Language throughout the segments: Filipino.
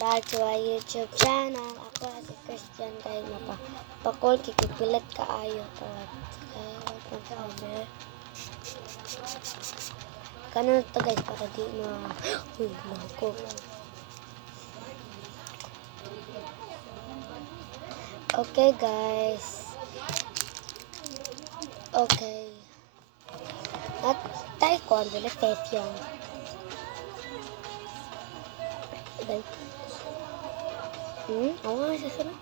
Back to our YouTube channel. Ako si Christian kay napapakol kikipilit kaayo para magsabi. Kanon to guys para di na mahukog. Okay guys. Okay. At taekwondo na session. Ako nga sasunod.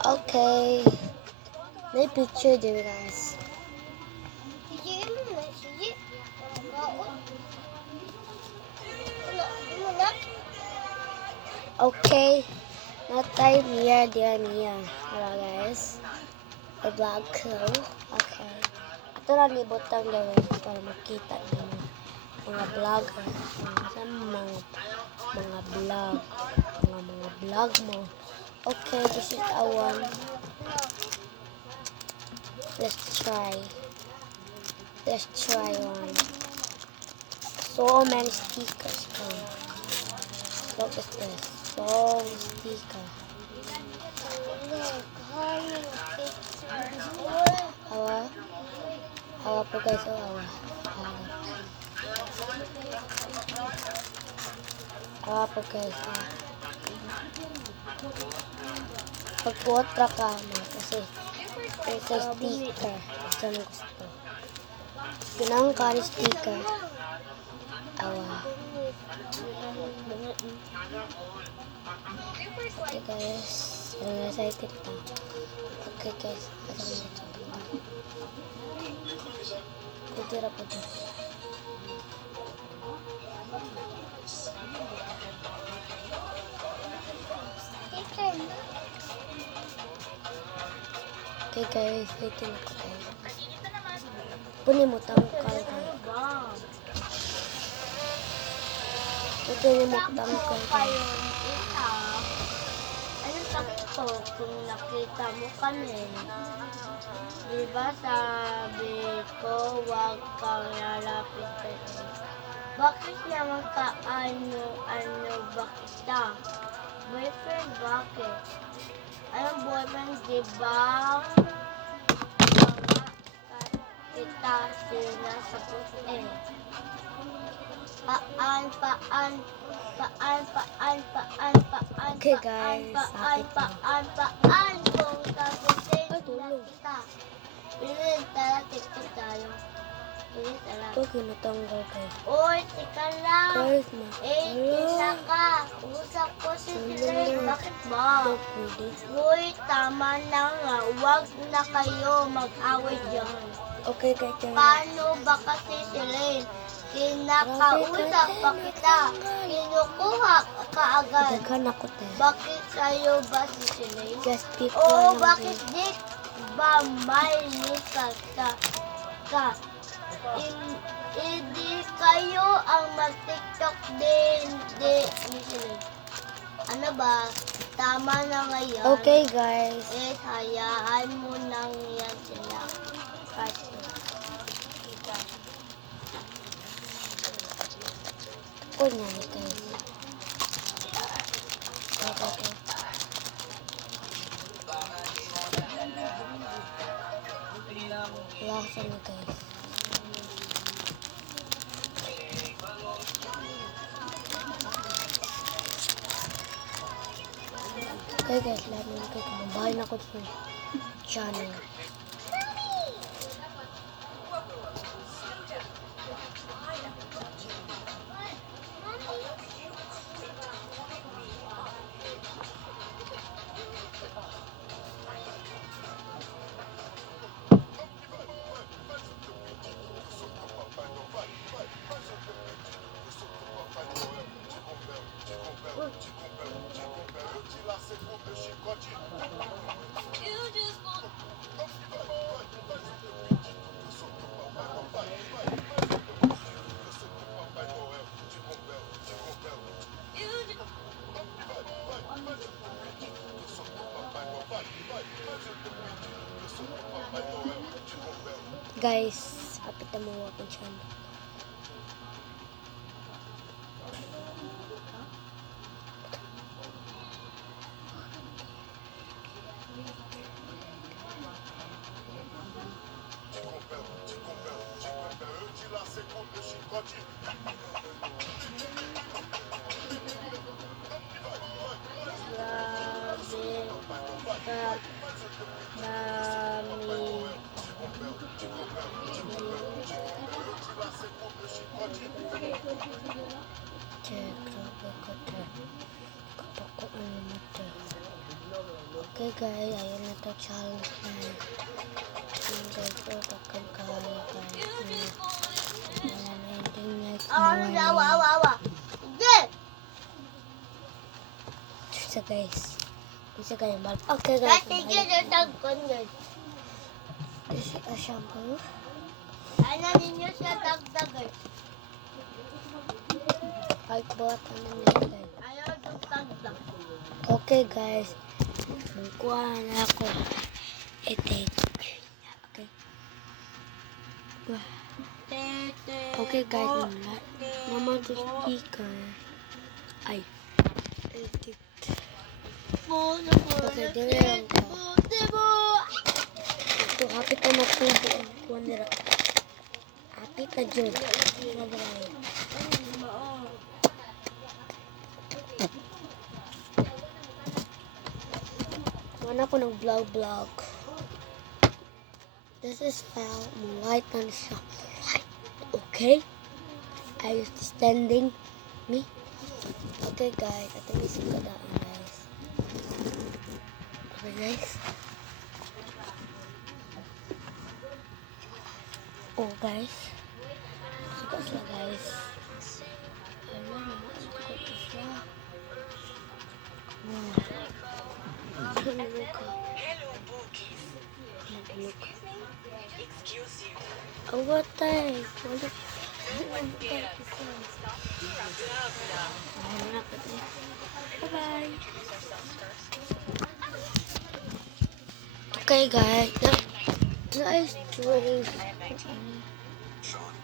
Okay. May picture din guys. Okay. Now tayo Mia, dear Mia. Hello guys. I-vlog ko. Okay. Ito lang libotang gawin para makita nyo mga vlogger. Sa mga vlog. Mga vlog mo. Okay, this is a one. Let's try one. So many stickers come. Look at this. So many stickers. Hawa po guys. Hawa po guys. Pagkuotra ka mo kasi sa sticker. Ito ang gusto. Pinang ka ni sticker. Awa. Okay guys. Excited pa. Okay guys. Kutira po dyan. Okay guys, waiting ako guys. Punin mo tangkal guys. Punin mo tangkal guys. Ano sakto kung nakita mo kami? Diba sabi ko huwag kang lalapit sa iyo? Bakit naman ka bakit na? Boyfriend, bakit? Anong boyfriend, diba? Kita sila sa puti. Paan. Okay guys, Paan kung sagutin na kita. Pilit, tara, tiktok tayo. Pilit, tara. Ito ginatanggal guys. Uy, tika lang. Guys, Isa ka. Usap ko si Silay. Bakit ba? Uy, tama na nga. Huwag na kayo mag-away dyan. Okay guys. Paano ba kasi Silay? Kinakausap pa kita. Kinukuha ka agad. Daghan ako tayo. Bakit kayo ba si Silay? Just pick Oo, one. bakit di ba may likas ka? Hindi kayo ang mag-tiktok din. Ano ba? Tama na ngayon. Okay guys. Hayaan mo nang yan sila. Kasi. Ako na guys. Okay. Lasa na guys. Okay guys, lahat na kayo. Kumabahay na ako sa channel. Guys, kapit na mo akong channel. Okay guys, ayan na to challenge na. Ayan guys, ito takang kaya guys. Ayan, ending next morning. Awa. Hindi! Isa guys. Okay guys. Dati ginatag ko niyan. This is a shampoo. Ano ninyo siya dagdagan? Kahit buhat ano nila guys. Ayaw itong dagdag. Okay guys. Mungkuha na ako. Okay. Okay guys. Naman to speaker. Ay. Edit. Okay, dili lang ko. Ito, hapit na matubo ang kuwan nila. Hapit na dyan. Wala ko ng vlog. This is found white on siya. Okay? Are you standing me? Okay guys, ito yung sikadaan guys. Okay guys. Oh guys. Suka sila guys. Alam mo, suka sila. Wow. Nagluka. Ang batay. Wala. Bye-bye. Okay guys. Nice drawing.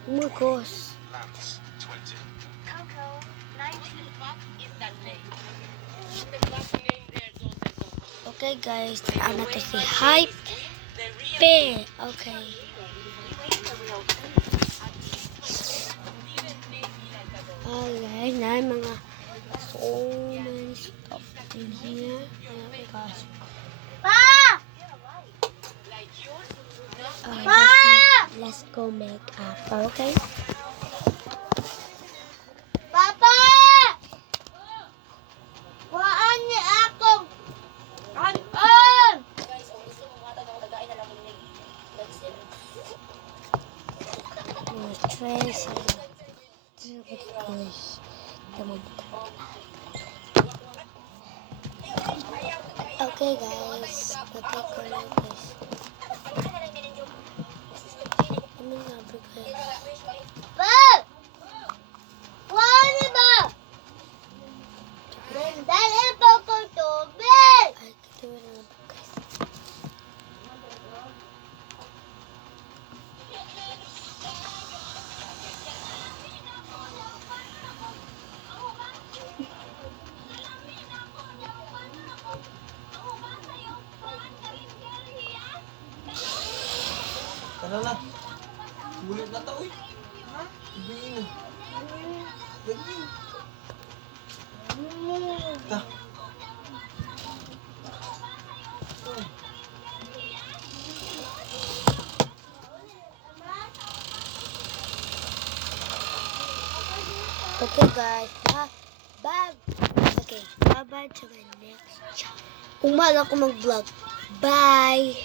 Oh my gosh. Okay guys, I'm going to say hi. Bear. Okay. Alright, na mga so many stuff in here. Oh gosh. Pa! Let's go make up, okay? Papa! Waan ni akong kanon! Trace. Okay guys, patay ko na guys. Ano nga ba guys? Pa! Waan ni ba? Dali po ko tubig! Ay, kituwa na ba guys? Tara na. Sulit na to, uy. Sabihin na. Ganyan. Ta. Okay guys, bye. Okay, bye-bye to my next channel. Umala ko mag-vlog. Bye!